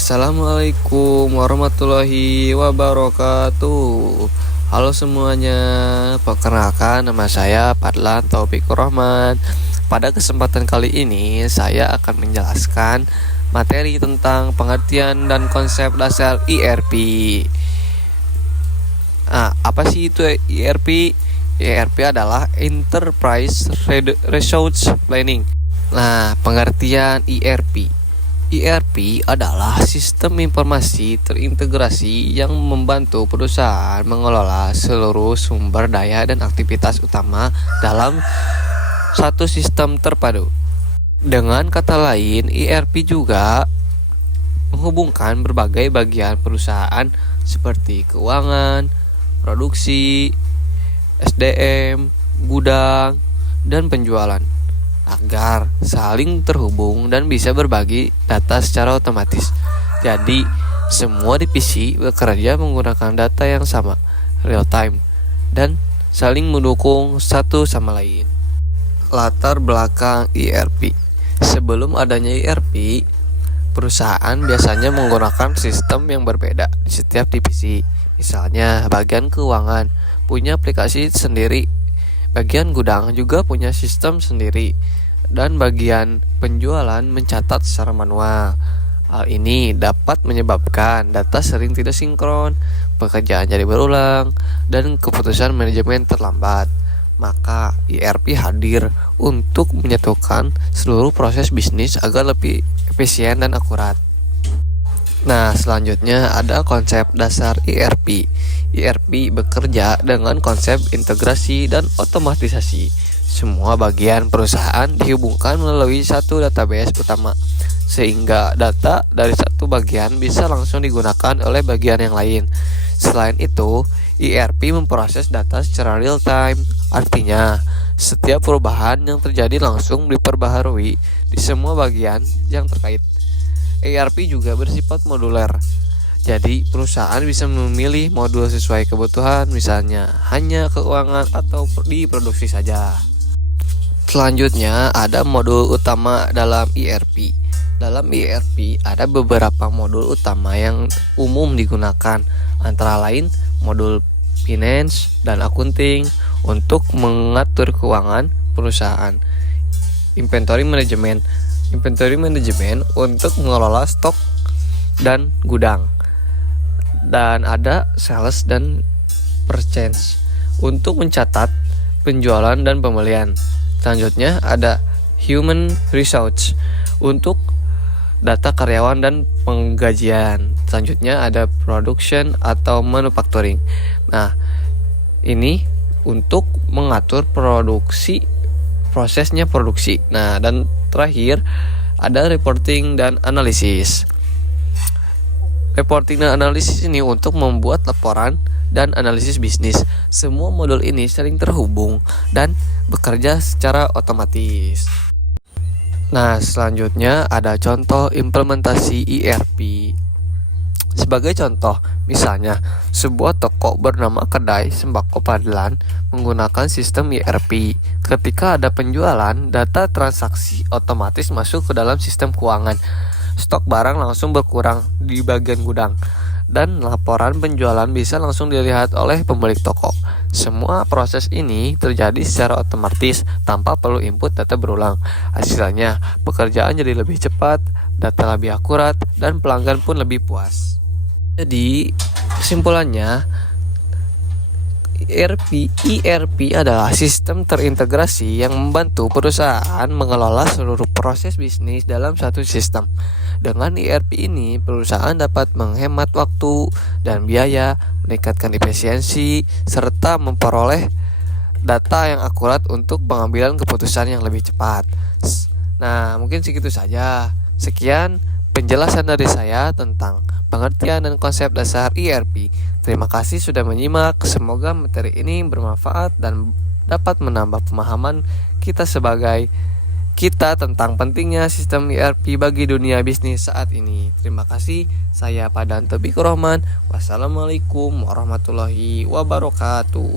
Assalamualaikum warahmatullahi wabarakatuh. Halo semuanya, perkenalkan nama saya Fadlan Taufikur Rahman. Pada kesempatan kali ini saya akan menjelaskan materi tentang pengertian dan konsep dasar ERP. Apa sih itu ERP? ERP adalah Enterprise Resource Planning. Pengertian ERP. ERP adalah sistem informasi terintegrasi yang membantu perusahaan mengelola seluruh sumber daya dan aktivitas utama dalam satu sistem terpadu. Dengan kata lain, ERP juga menghubungkan berbagai bagian perusahaan seperti keuangan, produksi, SDM, gudang, dan penjualan agar saling terhubung dan bisa berbagi data secara otomatis. Jadi, semua divisi bekerja menggunakan data yang sama, real time, dan saling mendukung satu sama lain. Latar belakang ERP. Sebelum adanya ERP, perusahaan biasanya menggunakan sistem yang berbeda di setiap divisi. Misalnya, bagian keuangan punya aplikasi sendiri, bagian gudang juga punya sistem sendiri, dan bagian penjualan mencatat secara manual. Hal ini dapat menyebabkan data sering tidak sinkron, pekerjaan jadi berulang, dan keputusan manajemen terlambat. Maka ERP hadir untuk menyatukan seluruh proses bisnis agar lebih efisien dan akurat. Selanjutnya ada konsep dasar ERP. ERP bekerja dengan konsep integrasi dan otomatisasi. Semua bagian perusahaan dihubungkan melalui satu database utama, sehingga data dari satu bagian bisa langsung digunakan oleh bagian yang lain. Selain itu, ERP memproses data secara real time. Artinya, setiap perubahan yang terjadi langsung diperbaharui di semua bagian yang terkait. ERP juga bersifat moduler. Jadi, perusahaan bisa memilih modul sesuai kebutuhan, misalnya hanya keuangan atau diproduksi saja. Selanjutnya, ada modul utama dalam ERP. Dalam ERP ada beberapa modul utama yang umum digunakan, antara lain modul finance dan accounting untuk mengatur keuangan perusahaan, inventory management untuk mengelola stok dan gudang, dan ada sales dan purchase untuk mencatat penjualan dan pembelian. Selanjutnya ada human resource untuk data karyawan dan penggajian. Selanjutnya ada production atau manufacturing. Ini untuk mengatur prosesnya produksi. Dan terakhir ada reporting dan analisis. Reporting dan analisis ini untuk membuat laporan dan analisis bisnis. Semua modul ini sering terhubung dan bekerja secara otomatis. Selanjutnya ada contoh implementasi ERP. Sebagai contoh, misalnya sebuah toko bernama Kedai Sembako Fadlan menggunakan sistem ERP. Ketika ada penjualan, data transaksi otomatis masuk ke dalam sistem keuangan. Stok barang langsung berkurang di bagian gudang, dan laporan penjualan bisa langsung dilihat oleh pemilik toko. Semua proses ini terjadi secara otomatis tanpa perlu input data berulang. Hasilnya, pekerjaan jadi lebih cepat, data lebih akurat, dan pelanggan pun lebih puas. Jadi, kesimpulannya, ERP adalah sistem terintegrasi yang membantu perusahaan mengelola seluruh proses bisnis dalam satu sistem. Dengan ERP ini, perusahaan dapat menghemat waktu dan biaya, meningkatkan efisiensi, serta memperoleh data yang akurat untuk pengambilan keputusan yang lebih cepat. Mungkin segitu saja. Sekian penjelasan dari saya tentang pengertian dan konsep dasar ERP. Terima kasih sudah menyimak. Semoga materi ini bermanfaat dan dapat menambah pemahaman kita tentang pentingnya sistem ERP bagi dunia bisnis saat ini. Terima kasih. Saya Fadlan Taufikur Rahman. Wassalamualaikum warahmatullahi wabarakatuh.